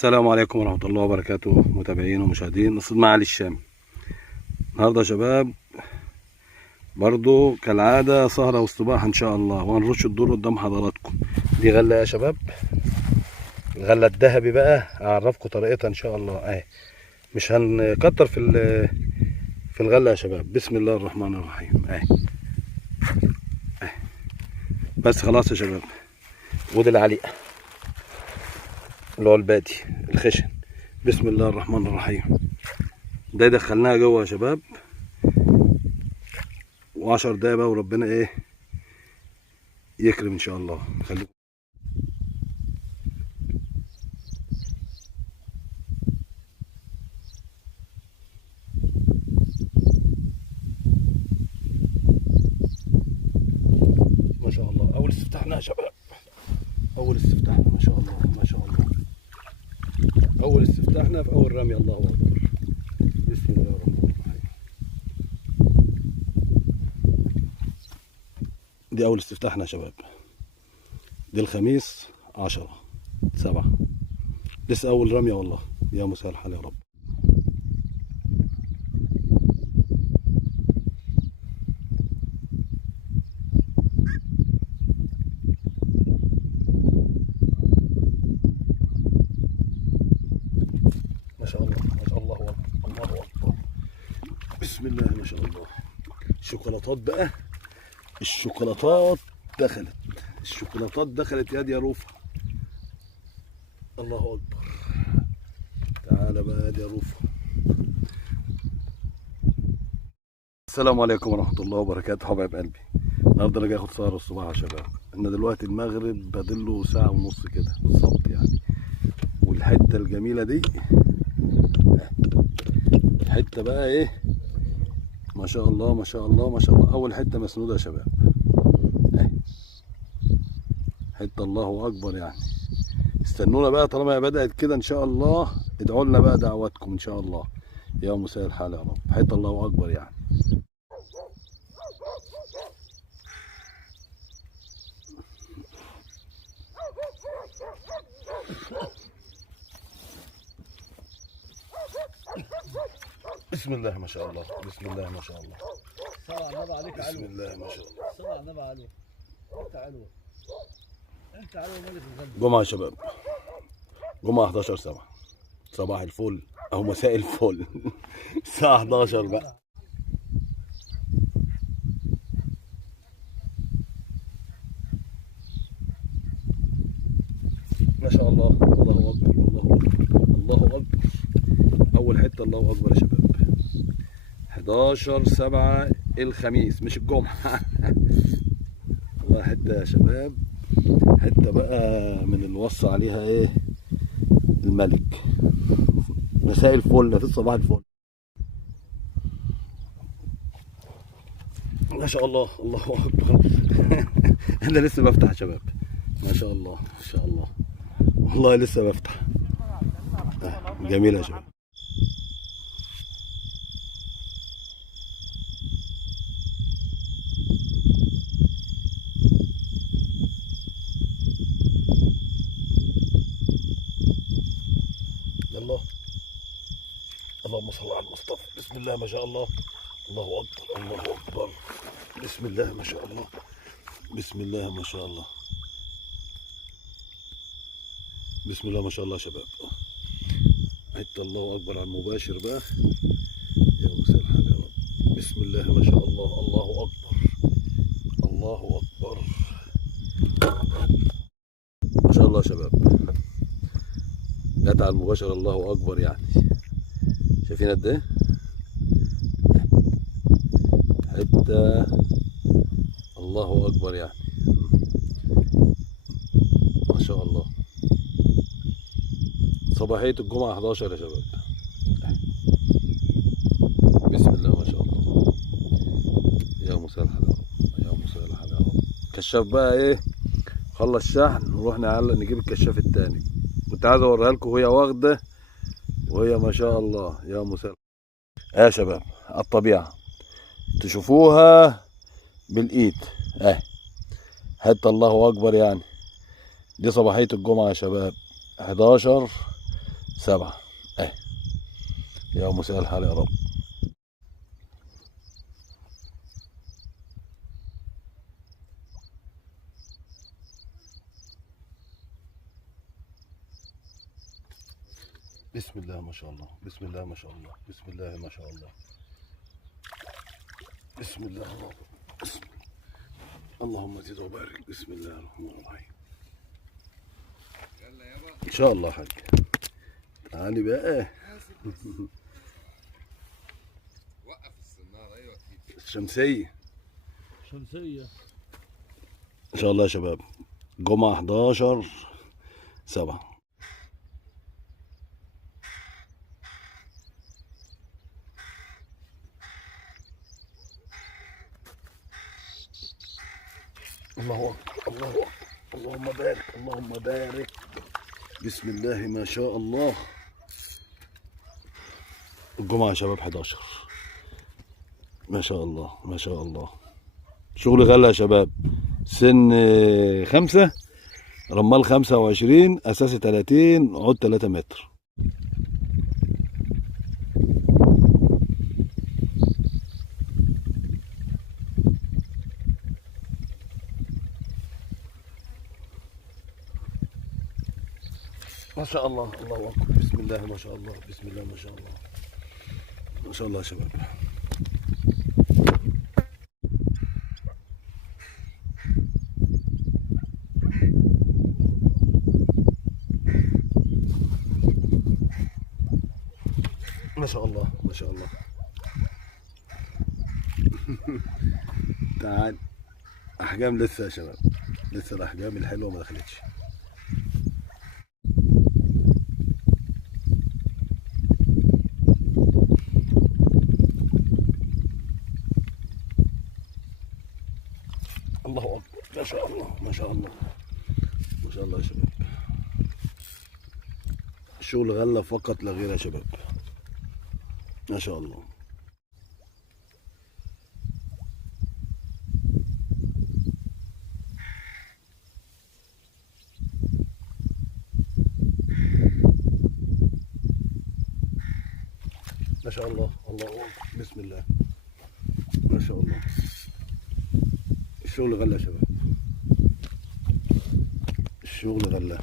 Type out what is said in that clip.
السلام عليكم ورحمة الله وبركاته، متابعين ومشاهدين قصة معالي الشام. النهاردة يا شباب برضو كالعادة سهرة واستباحة إن شاء الله، وهنرش الدور قدام حضراتكم. دي غلة يا شباب، الغلة الذهبي بقى أعرفكم طريقتها إن شاء الله. أهي مش هنكتر في الغلة يا شباب. بسم الله الرحمن الرحيم. أهي بس خلاص يا شباب. ودي العليقة اللي هو البادي الخشن. بسم الله الرحمن الرحيم. ده دخلناها جوه يا شباب، و10 دقايق بقى وربنا يكرم ان شاء الله. خليكم ما شاء الله. اول استفتاحنا يا شباب، اول استفتاحنا ما شاء الله ما شاء الله. اول استفتاحنا في اول رمي. الله اكبر. بسم الله الرحمن الرحيم. دي اول استفتاحنا يا شباب. دي الخميس 10/7. لسه اول رمية والله. يا مسهل الحال يا رب. ما شاء الله ما شاء الله اكبر. الله اكبر. بسم الله ما شاء الله. الشوكولاتات بقى، الشوكولاتات دخلت، الشوكولاتات دخلت يا روفة. الله اكبر. تعالى بقى يا روفة. السلام عليكم ورحمة الله وبركاته حبايب قلبي. النهارده انا جاي اخد سهرة الصباح يا شباب. احنا دلوقتي المغرب بادله ساعة ونص كده بالظبط يعني. والحتة الجميلة دي، الحتة بقى ما شاء الله ما شاء الله ما شاء الله. اول حتة مسنودة يا شباب. حتة الله اكبر يعني. استنونا بقى طالما هي بدأت كده ان شاء الله. ادعوا لنا بقى دعواتكم ان شاء الله. يا مساء الحال يا رب. حتة الله اكبر يعني. بسم الله ما شاء الله. بسم الله ما شاء الله. صلى على النبي عليك. بسم الله ما شاء الله. صلى على النبي عليك. انت علو، انت علو ملك الغنى. جمعة يا شباب، جمعة 11/7. صباح الفل او مساء الفل. الساعة 11 بقى. ما شاء الله. الله اكبر الله اكبر الله اكبر. اول حتة الله اكبر يا شباب. 11/7 الخميس مش الجمعة. والله حتة يا شباب، حتة بقى من اللي وصى عليها الملك. مساء الفل في الصباح الفل. ما شاء الله. الله اكبر. انا لسه بفتح يا شباب. ما شاء الله ما شاء الله. والله لسه بفتح. جميلة يا شباب. الله اللهم صل على المصطفى. بسم الله ما شاء الله. الله اكبر الله اكبر. بسم الله ما شاء الله. بسم الله ما شاء الله. بسم الله ما شاء الله يا شباب. حتى الله اكبر على المباشر بقى. يا مساء الحال يا رب. بسم الله ما شاء الله. الله اكبر الله اكبر. ما شاء الله يا شباب. جت على المباشر. الله اكبر يعني. شايفين قد ايه؟ حتة الله اكبر يعني. ما شاء الله. صباحية الجمعة 11 يا شباب. بسم الله ما شاء الله. يا مساء الحال يا رب. يا مساء الحال يا رب. كشاف بقى خلص شحن ونروح نعلق نجيب الكشاف التاني. كنت عايز اوريها لكم وهي واخده، وهي ما شاء الله. يا مساء يا شباب. الطبيعه تشوفوها بالايد حتى الله اكبر يعني. دي صباحيه الجمعه يا شباب. 11 7 اهي. يا مساء الحال يا رب. بسم الله ما شاء الله، بسم الله ما شاء الله، بسم الله ما شاء الله، بسم الله الله. بسم الله. اللهم زد وبارك. بسم الله الرحمن الرحيم. ان شاء الله حاج. تعالي بقى. وقف السنارة. ايوه الشمسية شمسية. ان شاء الله يا شباب. جمعة 11/7. الله أكبر، الله أكبر، اللهم بارك، اللهم بارك. بسم الله ما شاء الله. الجمعة يا شباب 11. ما شاء الله ما شاء الله. شغل غلة يا شباب. سن 5، رمال 25، أساسي 30، عود 3 متر. ما شاء الله، الله أكبر. بسم الله ما شاء الله، بسم الله ما شاء الله. ما شاء الله يا شباب. ما شاء الله ما شاء الله. تعال. أحجام لسه يا شباب، لسه الأحجام الحلوة ما دخلتش. الله أكبر. ما شاء الله ما شاء الله ما شاء الله يا شباب. الشغل غلة فقط لا غير يا شباب. ما شاء الله. ما شاء الله، الله أكبر. بسم الله ما شاء الله. الشغل غلة يا شباب، الشغل غلة.